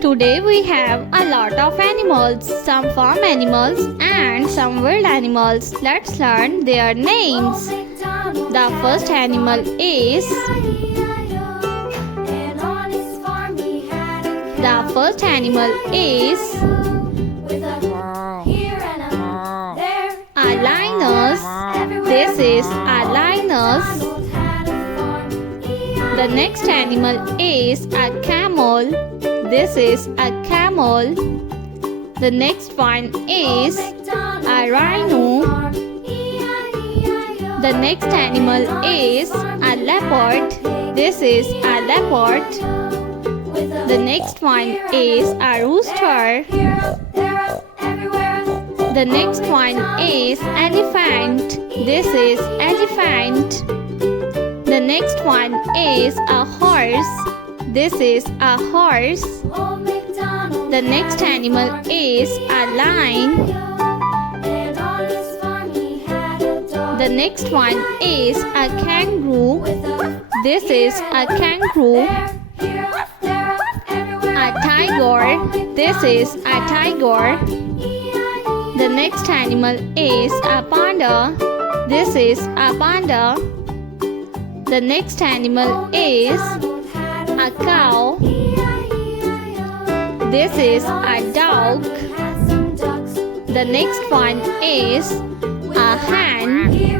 Today we have a lot of animals, some farm animals and some wild animals. Let's learn their names. The first animal is a lioness. This is a lioness. The next animal is a camel. This is a camel. The next one is a rhino. The next animal is a leopard. This is a leopard. The next one is a rooster. The next one is elephant. This is elephant. The next one is a horse. This is a horse. The next animal is a lion. The next one is a kangaroo. This is a kangaroo. A tiger. This is a tiger. The next animal is a panda. This is a panda. The next animal is a cow. This is a dog. The next one is a hen.